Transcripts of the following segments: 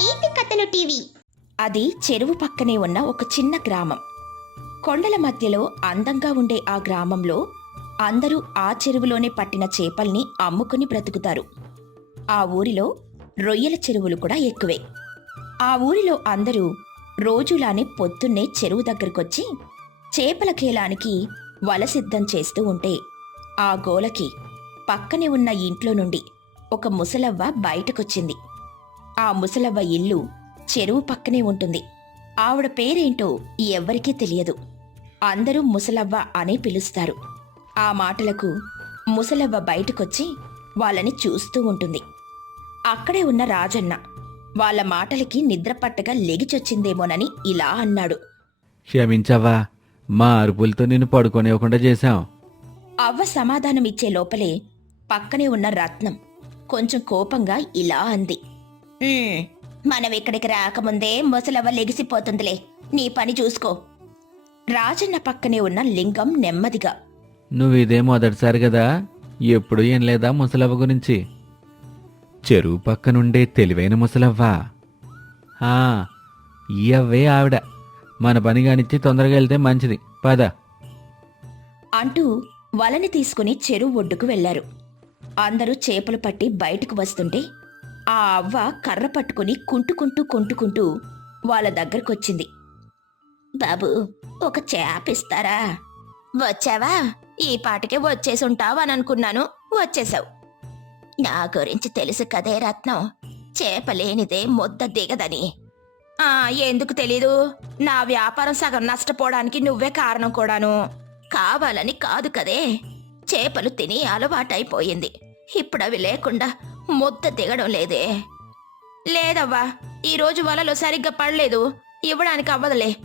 నీతి కథలు టీవీ. అది చెరువు పక్కనే ఉన్న ఒక చిన్న గ్రామం. కొండల మధ్యలో అందంగా ఉండే ఆ గ్రామంలో అందరూ ఆ చెరువులోనే పట్టిన చేపల్ని అమ్ముకుని బ్రతుకుతారు. ఆ ఊరిలో రొయ్యల చెరువులు కూడా ఎక్కువే. ఆ ఊరిలో అందరూ రోజులానే పొద్దున్నే చెరువు దగ్గరకొచ్చి చేపల కేలానికి వల సిద్ధం చేస్తూ ఉంటే ఆ గోలకి పక్కనే ఉన్న ఇంట్లో నుండి ఒక ముసలవ్వ బయటకొచ్చింది. ఆ ముసలవ్వ ఇల్లు చెరువు పక్కనే ఉంటుంది. ఆవిడ పేరేంటో ఎవ్వరికీ తెలియదు. అందరూ ముసలవ్వ అనే పిలుస్తారు. ఆ మాటలకు ముసలవ్వ బయటకొచ్చి వాళ్ళని చూస్తూ ఉంటుంది. అక్కడే ఉన్న రాజన్న వాళ్ళ మాటలకి నిద్ర పట్టగా లెగిచొచ్చిందేమోనని ఇలా అన్నాడు. క్షమించవ్వా మా అరుపులతో నిన్ను పడుకోనివ్వకుండా చేశాం. అవ్వ సమాధానమిచ్చే లోపలే పక్కనే ఉన్న రత్నం కొంచెం కోపంగా ఇలా అంది. "ఉమ్, మనం ఇక్కడికి రాకముందే ముసలవ్వ లెగిసిపోతుందిలే. నీ పని చూసుకో. రాజన్న పక్కనే ఉన్న లింగం నెమ్మదిగా. నువ్వు ఇదే మొదటిసారి కదా? ఎప్పుడు ఏం లేదా ముసలవ్వ గురించి? చెరువు పక్కనుండే తెలివైన ముసలవ్వా. ఆ, ఈ అవ్వే ఆవిడ. మన పని కానిచ్చి తొందరగా వెళ్తే మంచిది. పద. అంటూ వలని తీసుకుని చెరువు ఒడ్డుకు వెళ్ళారు అందరూ చేపలు పట్టి బయటకు వస్తుంటే ఆ అవ్వ కర్ర పట్టుకుని కుంటుకుంటూ కుంటుకుంటూ వాళ్ళ దగ్గరకొచ్చింది. బాబు ఒక చేప ఇస్తారా? వచ్చావా? ఈ పాటికే వచ్చేసుంటావని అనుకున్నాను వచ్చేసావు. నా గురించి తెలుసు కదే రత్నం. చేప లేనిదే ముద్ద దిగదని. ఆ ఎందుకు తెలీదు? నా వ్యాపారం సగం నష్టపోవడానికి నువ్వే కారణం కూడాను. కావాలని కాదు కదే. చేపలు తిని అలవాటైపోయింది. ఇప్పుడు అవి లేకుండా ముద్ద దిగడం లేదే. లేదవ్వా ఈరోజు వలలో సరిగ్గా పడలేదు. ఇవ్వడానికి అవ్వదులే.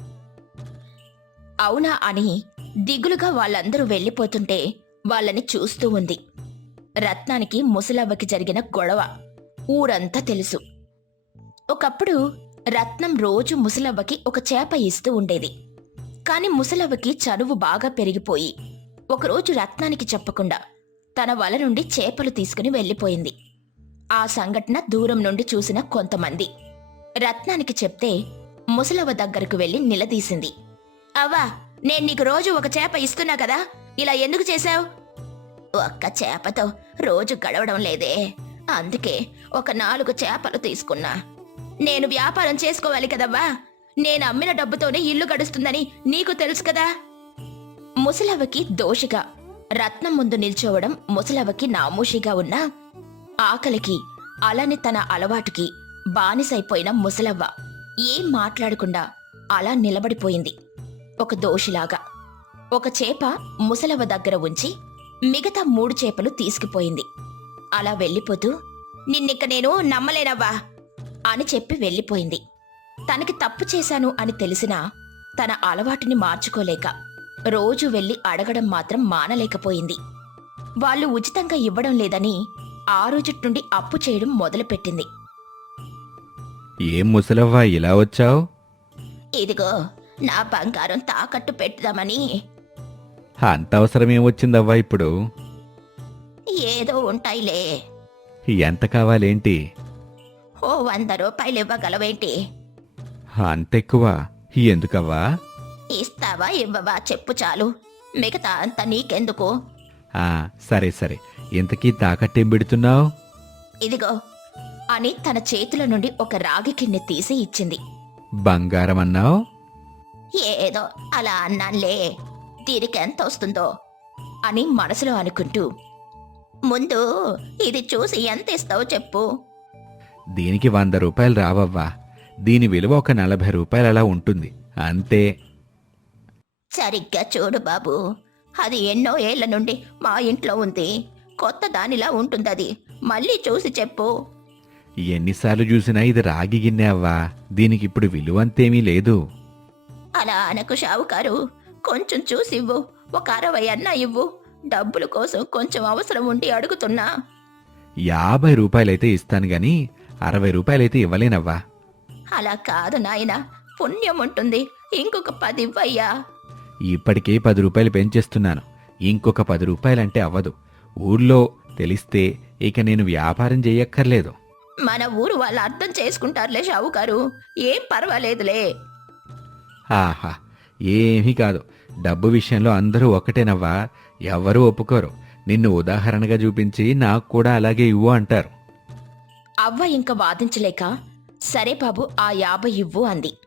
అవునా అని దిగులుగా వాళ్ళందరూ వెళ్ళిపోతుంటే వాళ్ళని చూస్తూ ఉంది. రత్నానికి ముసలవ్వకి జరిగిన గొడవ ఊరంతా తెలుసు. ఒకప్పుడు రత్నం రోజు ముసలవ్వకి ఒక చేప ఇస్తూ ఉండేది. కాని ముసలవ్వకి చనువు బాగా పెరిగిపోయి ఒకరోజు రత్నానికి చెప్పకుండా తన వల నుండి చేపలు తీసుకుని వెళ్ళిపోయింది. ఆ సంఘటన దూరం నుండి చూసిన కొంతమంది. రత్నానికి చెప్తే ముసలవ్వ దగ్గరకు వెళ్ళి నిలదీసింది. అవ్వా నేను నీకు రోజు ఒక చేప ఇస్తున్నా కదా ఇలా ఎందుకు చేశావు? ఒక్క చేపతో రోజు గడవడం లేదే అందుకే ఒక నాలుగు చేపలు తీసుకున్నా. నేను వ్యాపారం చేసుకోవాలి కదవ్వా నేను అమ్మిన డబ్బుతోనే ఇల్లు గడుస్తుందని నీకు తెలుసు కదా? ముసలవ్వకి దోషిగా రత్నం ముందు నిల్చోవడం ముసలవ్వకి నామూషిగా ఉన్నా ఆకలికి అలానే తన అలవాటుకి బానిసైపోయిన ముసలవ్వ. ఏం మాట్లాడకుండా అలా నిలబడిపోయింది. ఒక దోషిలాగా. ఒక చేప ముసలవ్వ దగ్గర ఉంచి మిగతా మూడు చేపలు తీసుకుపోయింది. అలా వెళ్ళిపోతూ నిన్నిక్క నేను నమ్మలేనవ్వా అని చెప్పి వెళ్ళిపోయింది. తనకి తప్పు చేశాను అని తెలిసినా తన అలవాటుని మార్చుకోలేక రోజు వెళ్ళి అడగడం మాత్రం మానలేకపోయింది. వాళ్ళు ఉచితంగా ఇవ్వడం లేదని ఆ రోజు నుండి అప్పు చేయడం మొదలుపెట్టింది. ఏం ముసలవ్వా ఇలా వచ్చావు? ఇదిగో నా బంగారం తాకట్టు పెట్టుదామని అంత అవసరం ఏమొచ్చిందవ్వా ఇప్పుడు? ఏదో ఉంటాయిలే. ఎంత కావాలేంటి? ఓ వంద రూపాయలు ఇవ్వగలవేంటి? అంతెక్కువ. ఎందుకవ్వా? ఇస్తావా ఇవ్వవా చెప్పు చాలు. మిగతా అంతా నీకెందుకు? ఆ సరే సరే. ఇంతకీ తాకట్టేం పెడుతున్నావు? ఇదిగో అని తన చేతుల నుండి ఒక రాగి కిన్నె తీసి ఇచ్చింది. బంగారం అన్నావు ఏదో అలా అన్నాన్లే. ఎంత వస్తుందో అని మనసులో అనుకుంటూ ముందు ఇది చూసి ఎంత ఇస్తావో చెప్పు. దీనికి వంద రూపాయలు రావవ్వా. దీని విలువ ఒక నలభై రూపాయలు అలా ఉంటుంది. అంతే. సరిగ్గా చూడు బాబు అది ఎన్నో ఏళ్ళ నుండి మా ఇంట్లో ఉంది. కొత్త దానిలా ఉంటుంది అది మళ్ళీ చూసి చెప్పు. ఎన్నిసార్లు చూసినా ఇది రాగి గిన్నె అవ్వా? దీనికి ఇప్పుడు విలువ అంతేమీ లేదు. అలా అనకు షావుకారు. కొంచెం చూసి ఇవ్వు. ఒక అరవై అన్న ఇవ్వు. డబ్బుల కోసం కొంచెం అవసరం ఉండి అడుగుతున్నా. యాభై రూపాయలైతే ఇస్తాను గాని అరవై రూపాయలైతే ఇవ్వలేనవ్వా? అలా కాదు నాయనా. పుణ్యం ఉంటుంది. ఇంకొక పది ఇవ్వయ్యా. ఇప్పటికే పది రూపాయలు పెంచేస్తున్నాను. ఇంకొక పది రూపాయలంటే అవ్వదు. ఊర్లో తెలిస్తే ఇక నేను వ్యాపారం చెయ్యక్కర్లేదు మన ఊరు వాళ్ళు అర్థం చేసుకుంటారులే షావుకారు ఏం పర్వాలేదులే. ఆహా ఏమీ కాదు. డబ్బు విషయంలో అందరూ ఒకటేనవ్వా? ఎవరూ ఒప్పుకోరు. నిన్ను ఉదాహరణగా చూపించి నాకు కూడా అలాగే ఇవ్వు అంటారు. అవ్వ ఇంక వాదించలేక సరే బాబు ఆ యాభై ఇవ్వు అంది.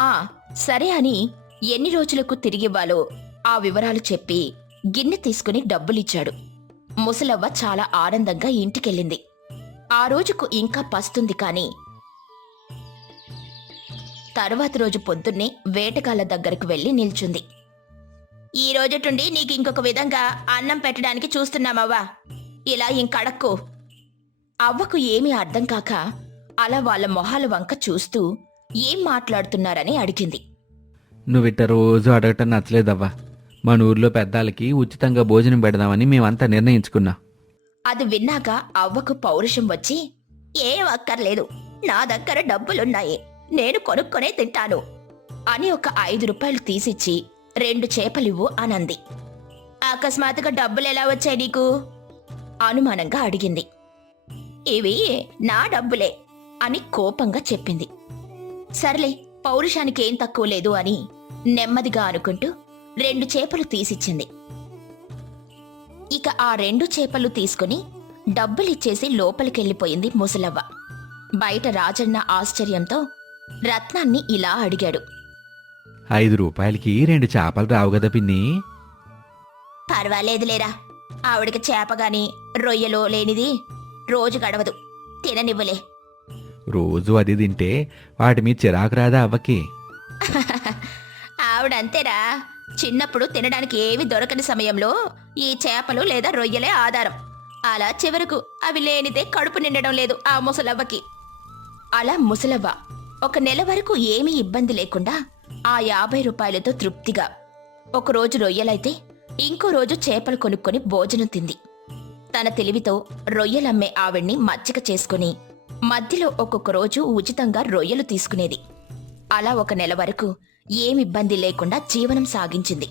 ఆ సరే అని ఎన్ని రోజులకు తిరిగివ్వాలో ఆ వివరాలు చెప్పి గిన్నె తీసుకుని డబ్బులిచ్చాడు. ముసలవ్వ చాలా ఆనందంగా ఇంటికెళ్ళింది. ఆ రోజుకు ఇంకా పస్తుంది కాని తర్వాత రోజు పొద్దున్నే వేటగాళ్ళ దగ్గరకు వెళ్ళి నిల్చుంది. ఈ రోజుటుండి నీకు ఇంకొక విధంగా అన్నం పెట్టడానికి చూస్తున్నామవ్వా. ఇలా ఇంకడక్కు. అవ్వకు ఏమీ అర్థం కాక అలా వాళ్ళ మొహాల వంక చూస్తూ ఏం మాట్లాడుతున్నారని అడిగింది. నువ్విట్ట రోజు అడగటం నచ్చలేదవ్వా. మన ఊర్లో పెద్దాలకి ఉచితంగా భోజనం పెడదామని మేమంతా నిర్ణయించుకున్నాం. అది విన్నాక అవ్వకు పౌరుషం వచ్చి ఏం అక్కర్లేదు నా దగ్గర డబ్బులున్నాయి నేను కొనుక్కొనే తింటాను అని ఒక ఐదు రూపాయలు తీసిచ్చి రెండు చేపలివ్వు అనంది. అకస్మాత్తుగా డబ్బులు ఎలా వచ్చాయి నీకు? అనుమానంగా అడిగింది. ఇవి నా డబ్బులే అని కోపంగా చెప్పింది. సర్లే పౌరుషానికి ఏం తక్కువ లేదు అని నెమ్మదిగా అనుకుంటూ రెండు చేపలు తీసిచ్చింది. ఇక ఆ రెండు చేపలు తీసుకుని డబ్బులిచ్చేసి లోపలికెళ్ళిపోయింది ముసలవ్వ. బయట రాజన్న ఆశ్చర్యంతో రత్నాన్ని ఇలా అడిగాడు. ఐదు రూపాయలకి రెండు చేపలు రావు కదా పిన్ని. పర్వాలేదులేరా. ఆవిడకి చేపగాని రొయ్యలో లేనిది రోజు గడవదు. తిననివ్వలే. రోజు అది తింటే వాటి మీద చిరాకు రాదా అవ్వకి? ఆవిడంతేరా. చిన్నప్పుడు తినడానికి ఏవి దొరకని సమయంలో ఈ చేపలు లేదా రొయ్యలే ఆధారం. అలా చివరకు అవి లేనిదే కడుపు నిండడం లేదు ఆ ముసలవ్వకి. అలా ముసలవ్వ ఒక నెల వరకు ఏమీ ఇబ్బంది లేకుండా ఆ యాభై రూపాయలతో తృప్తిగా ఒకరోజు రొయ్యలైతే ఇంకో రోజు చేపలు కొనుక్కొని భోజనం తింది. తన తెలివితో రొయ్యలమ్మే ఆవిడ్ని మచ్చిక చేసుకుని మధ్యలో ఒక్కొక్క రోజు ఉచితంగా రొయ్యలు తీసుకునేది. అలా ఒక నెల వరకు ఏం ఇబ్బంది లేకుండా జీవనం సాగించింది.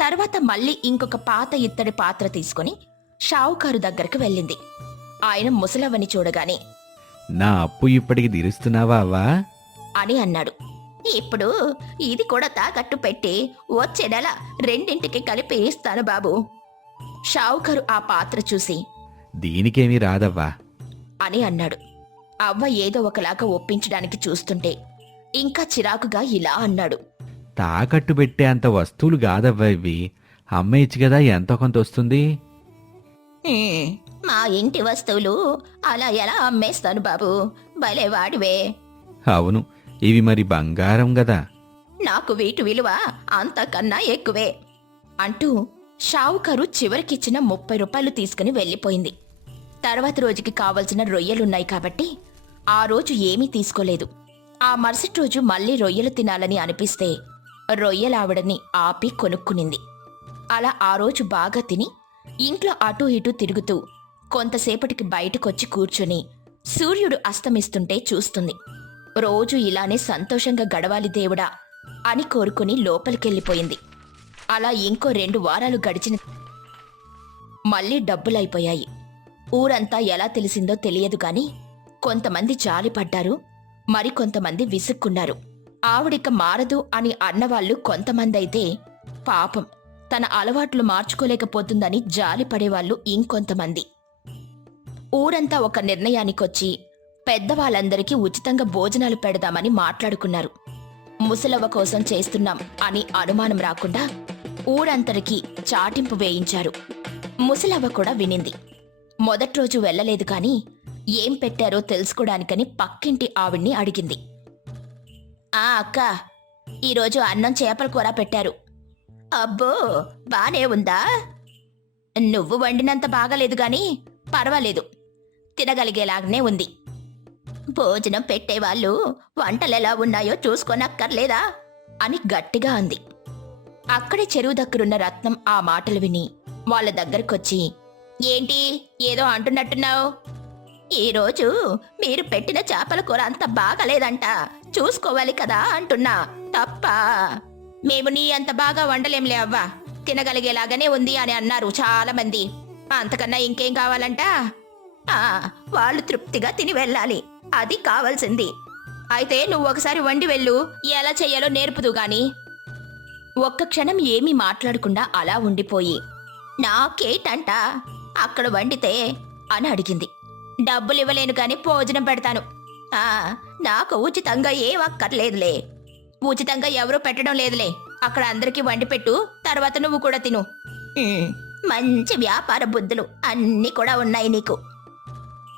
తర్వాత మళ్ళీ ఇంకొక పాత ఇత్తడి పాత్ర తీసుకుని షావుకారు దగ్గరకు వెళ్ళింది. ఆయన ముసలవ్వని చూడగానే నా అప్పు ఇప్పటికి తీరుస్తున్నావా అవ్వా? అని అన్నాడు. ఇప్పుడు ఇది కూడా తాకట్టు పెట్టి వచ్చే నెల రెండింటికి కలిపి ఇస్తాను బాబు. షావుకారు ఆ పాత్ర చూసి దీనికేమీ రాదవ్వా? అని అన్నాడు. అవ్వ ఏదో ఒకలాగా ఒప్పించడానికి చూస్తుంటే ఇంకా చిరాకుగా ఇలా అన్నాడు. తాకట్టు పెట్టే అంత వస్తువులు కాదవ్వా ఇవి. అమ్మేయచ్చు కదా ఎంతో కొంత వస్తుంది? "హ్మ్, మా ఇంటి వస్తువులు అలా ఎలా అమ్మేస్తాను బాబు? భలే వాడివే. అవును ఇవి మరి బంగారం గదా నాకు వీటి విలువ అంతకన్నా ఎక్కువే అంటూ షావుకారు చివరికిచ్చిన ముప్పై రూపాయలు తీసుకుని వెళ్ళిపోయింది. తర్వాత రోజుకి కావలసిన రొయ్యలున్నాయి కాబట్టి ఆ రోజు ఏమీ తీసుకోలేదు. ఆ మరుసటి రోజు మళ్ళీ రొయ్యలు తినాలని అనిపిస్తే రొయ్యలావిడని ఆపి కొనుక్కునింది. అలా ఆ రోజు బాగా తిని ఇంట్లో అటూ ఇటూ తిరుగుతూ కొంతసేపటికి బయటకొచ్చి కూర్చుని సూర్యుడు అస్తమిస్తుంటే చూస్తుంది. రోజు ఇలానే సంతోషంగా గడవాలి దేవుడా అని కోరుకుని లోపలికెళ్ళిపోయింది. అలా ఇంకో రెండు వారాలు గడిచిన మళ్ళీ డబ్బులైపోయాయి. ఊరంతా ఎలా తెలిసిందో తెలియదు గాని కొంతమంది జాలిపడ్డారు. మరికొంతమంది విసుక్కున్నారు. ఆవిడిక మారదు అని అన్నవాళ్ళు కొంతమందైతే పాపం. తన అలవాట్లు మార్చుకోలేకపోతుందని జాలిపడేవాళ్ళు ఇంకొంతమంది. ఊరంతా ఒక నిర్ణయానికొచ్చి పెద్దవాళ్ళందరికీ ఉచితంగా భోజనాలు పెడదామని మాట్లాడుకున్నారు. ముసలవ్వ కోసం చేస్తున్నాం అని అనుమానం రాకుండా ఊరంతరికి చాటింపు వేయించారు. ముసలవ్వ కూడా వినింది. మొదటి రోజు వెళ్ళలేదు కానీ ఏం పెట్టారో తెలుసుకోడానికని పక్కింటి ఆవిడ్ని అడిగింది. ఆ అక్క ఈరోజు అన్నం చేపల కూర పెట్టారు. అబ్బో బానే ఉందా? నువ్వు వండినంత బాగాలేదు గాని పర్వాలేదు తినగలిగేలాగానే ఉంది. భోజనం పెట్టేవాళ్ళు వంటలెలా ఉన్నాయో చూసుకోనక్కర్లేదా? అని గట్టిగా అంది. అక్కడే చెరువు దగ్గరున్న రత్నం ఆ మాటలు విని వాళ్ళ దగ్గరకొచ్చి ఏంటి ఏదో అంటున్నట్టున్నావు? ఈరోజు మీరు పెట్టిన చేపల కూర అంత బాగలేదంట. చూసుకోవాలి కదా అంటున్నా. తప్ప మేము నీ అంత బాగా వండలేంలే అవ్వా. తినగలిగేలాగానే ఉంది అని అన్నారు చాలా మంది అంతకన్నా ఇంకేం కావాలంట? ఆ వాళ్ళు తృప్తిగా తిని వెళ్ళాలి. అది కావాల్సింది. అయితే నువ్వు ఒకసారి వండి వెళ్ళు. ఎలా చెయ్యాలో నేర్పుదు గాని. ఒక్క క్షణం ఏమీ మాట్లాడకుండా అలా ఉండిపోయి. నాకేటంట అక్కడ వండితే అని అడిగింది. డబ్బులు ఇవ్వలేను కానీ భోజనం పెడతాను. ఆ నాకు ఉచితంగా ఏం అక్కర్లేదులే. ఉచితంగా ఎవరూ పెట్టడం లేదులే. అక్కడ అందరికీ వండి పెట్టు తర్వాత నువ్వు కూడా తిను. ఉమ్, మంచి వ్యాపార బుద్ధులు అన్నీ కూడా ఉన్నాయి నీకు.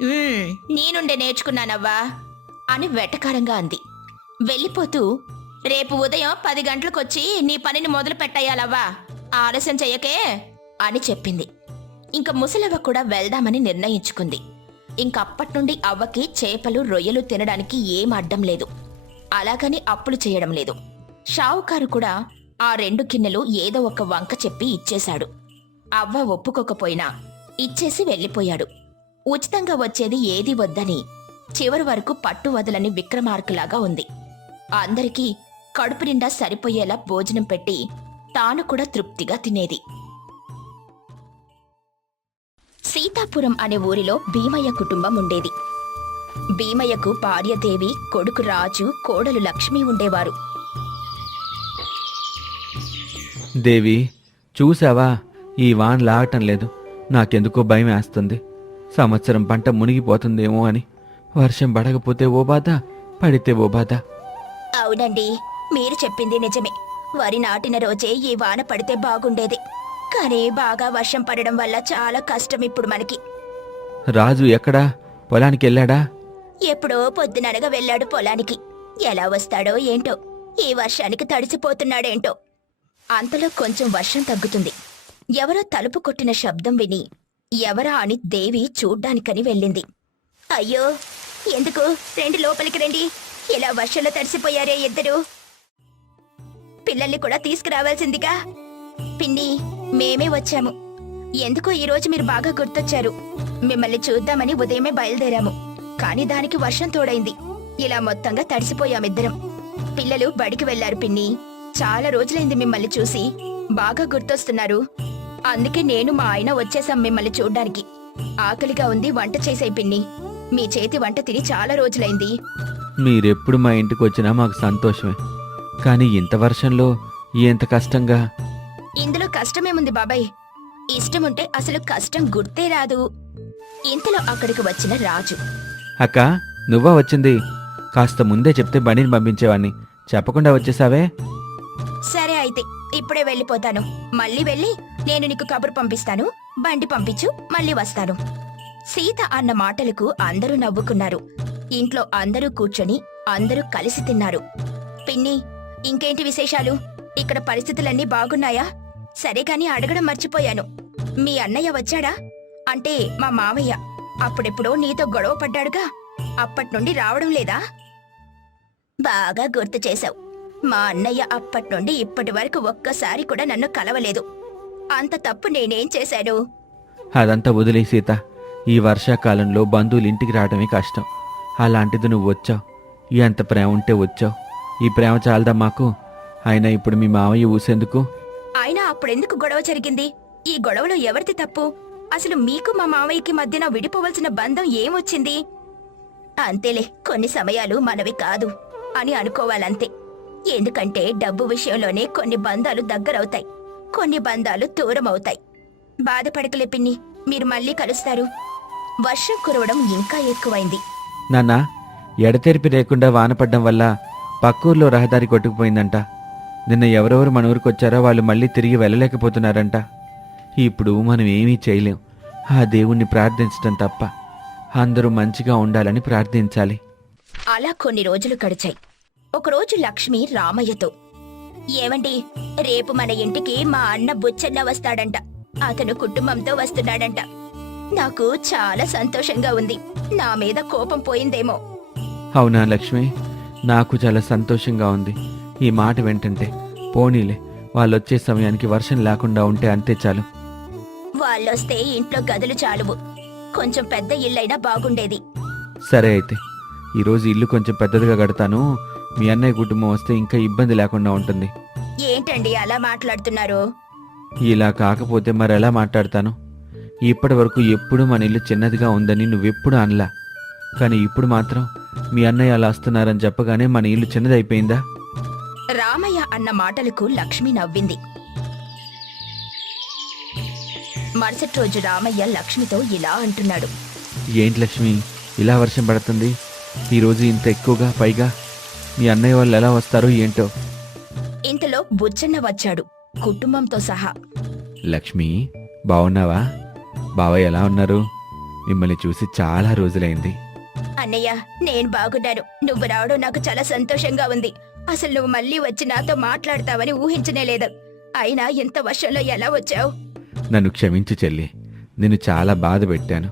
ఉమ్, నేర్చుకున్నానవ్వా అని వెటకారంగా అంది. వెళ్ళిపోతూ రేపు ఉదయం పది గంటలకొచ్చి నీ పనిని మొదలు పెట్టేయాలవ్వా? ఆలస్యం చెయ్యకే అని చెప్పింది. ఇంక ముసలవ్వ కూడా వెళ్దామని నిర్ణయించుకుంది. ఇంకప్పటి నుండి అవ్వకి చేపలు రొయ్యలు తినడానికి ఏం అడ్డం లేదు. అలాగని అప్పులు చేయడం లేదు. షావుకారు కూడా ఆ రెండు గిన్నెలు ఏదో ఒక వంక చెప్పి ఇచ్చేశాడు. అవ్వ ఒప్పుకోకపోయినా ఇచ్చేసి వెళ్ళిపోయాడు. ఉచితంగా వచ్చేది ఏది వద్దని చివరి వరకు పట్టు వదలని విక్రమార్కులాగా ఉంది. అందరికీ కడుపు నిండా సరిపోయేలా భోజనం పెట్టి తాను కూడా తృప్తిగా తినేది. సీతాపురం అనే ఊరిలో భీమయ్య కుటుంబం ఉండేది. భీమయ్యకు భార్యదేవి కొడుకు రాజు కోడలు లక్ష్మి ఉండేవారు. దేవి చూసావా ఈ వాన్ లాగటం లేదు. నాకెందుకో భయం వేస్తుంది. సంవత్సరం పంట మునిగిపోతుందేమో అని. వర్షం పడకపోతే ఓ బాధ పడితే ఓ బాధ. అవునండి మీరు చెప్పింది నిజమే. వరి నాటిన రోజే ఈ వాన పడితే బాగుండేది. కానీ బాగా వర్షం పడడం వల్ల చాలా కష్టం ఇప్పుడు మనకి. రాజు ఎక్కడా? పొలానికి వెళ్ళాడా? ఎప్పుడో పొద్దుననగా వెళ్ళాడు పొలానికి. ఎలా వస్తాడో ఏంటో ఈ వర్షానికి తడిసిపోతున్నాడేంటో. అంతలో కొంచెం వర్షం తగ్గుతుంది. ఎవరో తలుపు కొట్టిన శబ్దం విని ఎవరా అని దేవి చూడ్డానికని వెళ్ళింది. అయ్యో ఎందుకు? రండి లోపలికి రండి. ఇలా వర్షంలో తడిసిపోయారే ఇద్దరు. పిల్లల్ని కూడా తీసుకురావాల్సిందిగా. పిన్ని మేమే వచ్చాము. ఎందుకో ఈరోజు మీరు బాగా గుర్తొచ్చారు. మిమ్మల్ని చూద్దామని ఉదయమే బయలుదేరాము. కానీ దానికి వర్షం తోడైంది. ఇలా మొత్తంగా తడిసిపోయామిద్దరం పిల్లలు బడికి వెళ్ళారు పిన్ని. చాలా రోజులైంది మిమ్మల్ని చూసి. బాగా గుర్తొస్తున్నారు. అందుకే నేను మా ఆయన వచ్చేసాం మిమ్మల్ని చూడ్డానికి. ఆకలిగా ఉంది వంట చేసే పిన్ని. మీ చేతి వంట తిని చాలా రోజులైంది. మీరెప్పుడు మా ఇంటికి వచ్చినా మాకు సంతోషమే. కానీ ఇంత వర్షంలో ఎంత కష్టంగా కష్టమేముంది బాబాయ్? ఇష్టముంటే అసలు కష్టం గుర్తే రాదు. ఇంతలో అక్కడికి వచ్చిన రాజు. అక్క నువ్వా వచ్చింది? కాస్త ముందే చెప్తే బండిని పంపించేవాణ్ణి. చెప్పకుండా వచ్చేసావే? సరే అయితే ఇప్పుడే వెళ్ళిపోతాను. మళ్ళీ వెళ్ళి నేను నీకు కబురు పంపిస్తాను. బండి పంపించు మళ్ళీ వస్తాను. సీత అన్న మాటలకు అందరూ నవ్వుకున్నారు. ఇంట్లో అందరూ కూర్చొని అందరూ కలిసి తిన్నారు. పిన్ని ఇంకేంటి విశేషాలు? ఇక్కడ పరిస్థితులన్నీ బాగున్నాయా? సరే కాని అడగడం మర్చిపోయాను. మీ అన్నయ్య వచ్చాడా? అంటే మా మావయ్య. అప్పుడెప్పుడో నీతో గొడవ పడ్డాడుగా. అప్పటి నుండి రావడం లేదా? బాగా గుర్తు చేశావు. మా అన్నయ్య అప్పటి నుండి ఇప్పటి వరకు ఒక్కసారి కూడా నన్ను కలవలేదు. అంత తప్పు నేనేం చేశాను? అదంతా వదిలే సీత. ఈ వర్షాకాలంలో బంధువులు ఇంటికి రావడమే కష్టం. అలాంటిది నువ్వు వచ్చావు. ఎంత ప్రేమ ఉంటే వచ్చావు. ఈ ప్రేమ చాలదా మాకు? అయినా ఇప్పుడు మీ మామయ్య ఊసేందుకు అయినా అప్పుడెందుకు గొడవ జరిగింది? ఈ గొడవలో ఎవరిది తప్పు? అసలు మీకు మా మామయ్యకి మధ్యన విడిపోవలసిన బంధం ఏమొచ్చింది? అంతేలే కొన్ని సమయాలు మనవి కాదు అని అనుకోవాలంతే. ఎందుకంటే డబ్బు విషయంలోనే కొన్ని బంధాలు దగ్గరవుతాయి. కొన్ని బంధాలు దూరం అవుతాయి బాధపడకలే పిన్ని మీరు మళ్ళీ కలుస్తారు. వర్షం కురవడం ఇంకా ఎక్కువైంది. నాన్న ఎడతెరిపి లేకుండా వానపడ్డం వల్ల పక్కూర్లో రహదారి కొట్టుకుపోయిందంట. నిన్న ఎవరెవరు మన ఊరికి వచ్చారో వాళ్ళు మళ్ళీ తిరిగి వెళ్ళలేకపోతున్నారంట. ఇప్పుడు మనం ఏమీ చేయలేం. ఆ దేవుణ్ణి ప్రార్థించడం తప్ప అందరూ మంచిగా ఉండాలని ప్రార్థించాలి. అలా కొన్ని రోజులు గడిచాయి. ఒకరోజు లక్ష్మి రామయ్యతో ఏమండి రేపు మన ఇంటికి మా అన్న బుచ్చన్న వస్తాడంట. అతను కుటుంబంతో వస్తున్నాడంట. నాకు చాలా సంతోషంగా ఉంది. నా మీద కోపం పోయిందేమో. అవునా లక్ష్మి? నాకు చాలా సంతోషంగా ఉంది. ఈ మాట వింటుంటే పోనీలే వాళ్ళు వచ్చే సమయానికి వర్షం లేకుండా ఉంటే అంతే చాలు. వాళ్ళొస్తే ఇంట్లో గదులు చాలువు. కొంచెం పెద్ద ఇల్లైనా బాగుండేది. సరే అయితే ఈరోజు ఇల్లు కొంచెం పెద్దదిగా కడతాను. మీ అన్నయ్య కుటుంబం వస్తే ఇంకా ఇబ్బంది లేకుండా ఉంటుంది. ఏంటండి అలా మాట్లాడుతున్నారు? ఇలా కాకపోతే మరి ఎలా మాట్లాడతాను? ఇప్పటి వరకు ఎప్పుడు మన ఇల్లు చిన్నదిగా ఉందని నువ్వెప్పుడు అనలా. కానీ ఇప్పుడు మాత్రం మీ అన్నయ్య అలా వస్తున్నారని చెప్పగానే మన ఇల్లు చిన్నదైపోయిందా? రామయ్య అన్న మాటలకు లక్ష్మి నవ్వింది. మరుసటి రోజు రామయ్య లక్ష్మితో ఇలా అంటున్నాడు. ఏంటి లక్ష్మి ఇలా వర్షం పడుతుంది? ఈరోజు ఇంత ఎక్కువగా పైగా? మీ అన్నయ్య వాళ్ళు ఎలా వస్తారో ఏంటో? ఇంతలో బుచ్చన్న వచ్చాడు కుటుంబంతో సహా. లక్ష్మి బాగున్నావా బావయ్య ఎలా ఉన్నారు? మిమ్మల్ని చూసి చాలా రోజులైంది. అన్నయ్య నేను బాగున్నాను. నువ్వు రావడం నాకు చాలా సంతోషంగా ఉంది. అసలు నువ్వు మళ్ళీ వచ్చి నాతో మాట్లాడతావని ఊహించనే లేదు. అయినా ఇంత వర్షంలో ఎలా వచ్చావు? నన్ను క్షమించు చెల్లి. నేను చాలా బాధ పెట్టాను.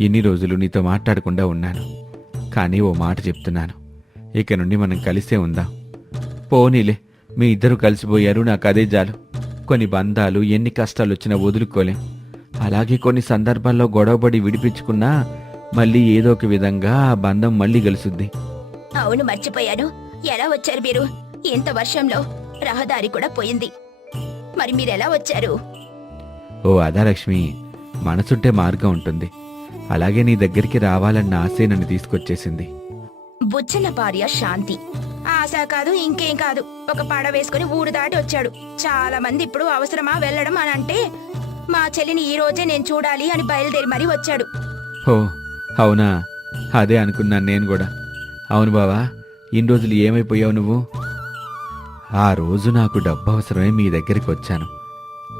ఇన్ని రోజులు నీతో మాట్లాడకుండా ఉన్నాను. కానీ ఓ మాట చెప్తున్నాను. ఇక నుండి మనం కలిసే ఉందాం. పోనీలే మీ ఇద్దరు కలిసిపోయారు నాకు అదే చాలు కొన్ని బంధాలు ఎన్ని కష్టాలు వచ్చినా వదులుకోలేం. అలాగే కొన్ని సందర్భాల్లో గొడవపడి విడిపించుకున్నా మళ్ళీ ఏదో ఒక విధంగా ఆ బంధం మళ్ళీ కలుసుద్ది అవును మర్చిపోయాను. ఎలా వచ్చారు మీరు? ఇంత వర్షంలో రహదారి కూడా పోయింది. మరి మీరెలా వచ్చారు? ఓ అదా లక్ష్మి మనసుంటే మార్గం ఉంటుంది. అలాగే నీ దగ్గరికి రావాలన్న ఆశే నన్ను తీసుకొచ్చేసింది. బుచ్చన్న భార్య శాంతి. ఆశ కాదు ఇంకేం కాదు. ఒక పడ వేసుకుని ఊరు దాటి వచ్చాడు. చాలా మంది ఇప్పుడు అవసరమా వెళ్ళడం అని అంటే మా చెల్లిని ఈ రోజే నేను చూడాలి అని బయలుదేరి మరీ వచ్చాడు. ఓ అవునా? అదే అనుకున్నాను నేను కూడా. అవును బావా ఇన్ని రోజులు ఏమైపోయావు నువ్వు? ఆ రోజు నాకు డబ్బు అవసరమే మీ దగ్గరికి వచ్చాను.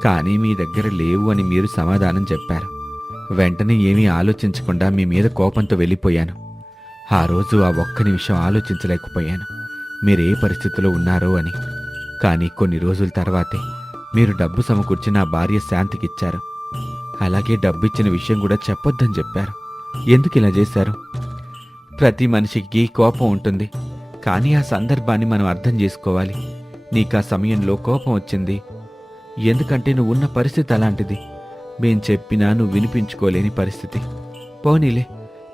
కానీ మీ దగ్గర లేవు అని మీరు సమాధానం చెప్పారు. వెంటనే ఏమీ ఆలోచించకుండా మీ మీద కోపంతో వెళ్ళిపోయాను. ఆ రోజు ఆ ఒక్క నిమిషం ఆలోచించలేకపోయాను. మీరే పరిస్థితిలో ఉన్నారో అని. కానీ కొన్ని రోజుల తర్వాతే మీరు డబ్బు సమకూర్చి నా భార్య శాంతికిచ్చారు అలాగే డబ్బు ఇచ్చిన విషయం కూడా చెప్పొద్దని చెప్పారు. ఎందుకు ఇలా చేశారు? ప్రతి మనిషికి కోపం ఉంటుంది. కానీ ఆ సందర్భాన్ని మనం అర్థం చేసుకోవాలి. నీకు ఆ సమయంలో కోపం వచ్చింది. ఎందుకంటే నువ్వు ఉన్న పరిస్థితి అలాంటిది. మేం చెప్పినా నువ్వు వినిపించుకోలేని పరిస్థితి. పోనీలే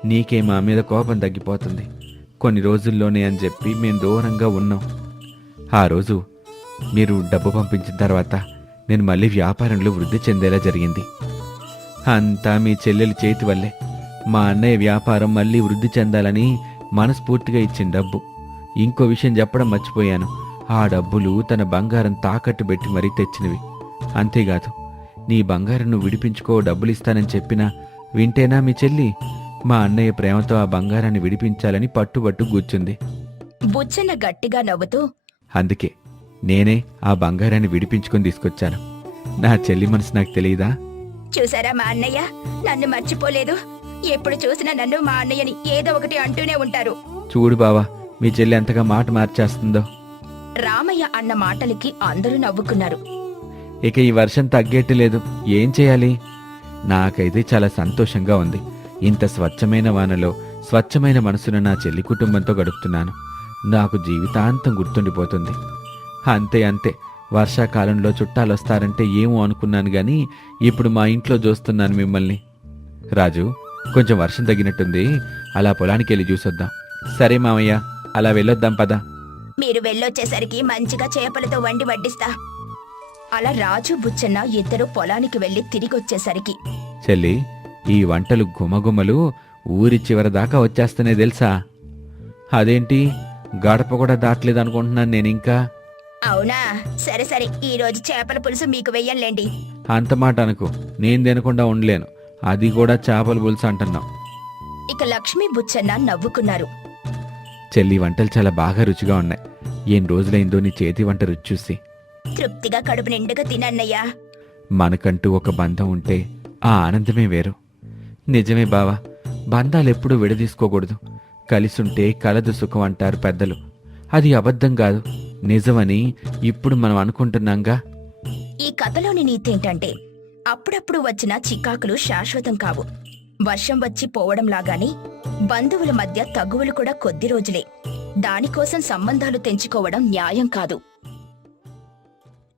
నీకే మా మీద కోపం తగ్గిపోతుంది. కొన్ని రోజుల్లోనే అని చెప్పి మేం దూరంగా ఉన్నాం. ఆ రోజు మీరు డబ్బు పంపించిన తర్వాత నేను మళ్ళీ వ్యాపారంలో వృద్ధి చెందేలా జరిగింది. అంతా మీ చెల్లెలు చేతి వల్లే. మా అన్నయ్య వ్యాపారం మళ్ళీ వృద్ధి చెందాలని మనస్ఫూర్తిగా ఇచ్చిన డబ్బు. ఇంకో విషయం చెప్పడం మర్చిపోయాను. ఆ డబ్బులు తన బంగారం తాకట్టు పెట్టి మరీ తెచ్చినవి. అంతేకాదు నీ బంగారం నువ్వు విడిపించుకో డబ్బులు ఇస్తానని చెప్పినా వింటేనా మీ చెల్లి? మా అన్నయ్య ప్రేమతో ఆ బంగారాన్ని విడిపించాలని పట్టుబట్టు కూర్చుంది. బుచ్చన్న గట్టిగా నవ్వుతూ అందుకే నేనే ఆ బంగారాన్ని విడిపించుకొని తీసుకొచ్చాను. నా చెల్లి మనసు నాకు తెలియదా? చూసారా మా అన్నయ్య? నన్ను మర్చిపోలేదు. ఎప్పుడు చూసినా నన్ను మా అన్నయ్యని ఏదో ఒకటి అంటూనే ఉంటారు. చూడు బావా మీ చెల్లి ఎంతగా మాట మార్చేస్తుందో. రామయ్య అన్న మాటలకి అందరూ నవ్వుకున్నారు. ఇక ఈ వర్షం తగ్గేట్టు లేదు. ఏం చేయాలి? నాకైతే చాలా సంతోషంగా ఉంది. ఇంత స్వచ్ఛమైన వానలో స్వచ్ఛమైన మనసున నా చెల్లి కుటుంబంతో గడుపుతున్నాను. నాకు జీవితాంతం గుర్తుండిపోతుంది. అంతే అంతే. వర్షాకాలంలో చుట్టాలు వస్తారంటే ఏమో అనుకున్నాను గాని ఇప్పుడు మా ఇంట్లో చూస్తున్నాను మిమ్మల్ని. రాజు కొంచెం వర్షం తగ్గినట్టుంది. అలా పొలానికి వెళ్ళి చూసొద్దాం. సరే మామయ్య. అలా వెళ్ళొద్దాం పదా. మీరు వెళ్ళొచ్చేసరికి మంచిగా చేపలతో వండి వడ్డిస్తా. అలా రాజు బుచ్చన్న ఇద్దరు పొలానికి వెళ్ళి తిరిగొచ్చేసరికి. చెల్లి ఈ వంటలు గుమగుమలు ఊరి చివరి దాకా వచ్చేస్తనే తెలుసా? అదేంటి? గడప కూడా దాటలేదు అనుకుంటున్నాను నేను ఇంకా. అవునా? సరే సరే. ఈ రోజు చేపల పులుసు మీకు వెయ్యంలేండి అంత మాట అనుకో. నేను తినకుండా ఉండలేను. అది కూడా చేపల పులుసు అంటున్నావు. ఇక లక్ష్మీ బుచ్చన్న నవ్వుకున్నారు. చెల్లి వంటలు చాలా బాగా రుచిగా ఉన్నాయి. ఏం రోజులైందో నీ చేతి వంట రుచి చూసి. తృప్తిగా కడుపు నిండుగా తినన్నయ్యా. మనకంటూ ఒక బంధం ఉంటే ఆ ఆనందమే వేరు. నిజమే బావా బంధాలు ఎప్పుడూ విడదీసుకోకూడదు. కలిసుంటే కలదు సుఖం అంటారు పెద్దలు. అది అబద్ధం కాదు. నిజమని ఇప్పుడు మనం అనుకుంటున్నాంగా? ఈ కథలోని నీతేంటంటే అప్పుడప్పుడు వచ్చిన చికాకులు శాశ్వతం కావు. వర్షం వచ్చి పోవడం లాగానే బంధువుల మధ్య తగువులు కూడా కొద్ది రోజులే. దానికోసం సంబంధాలు తెంచుకోవడం న్యాయం కాదు.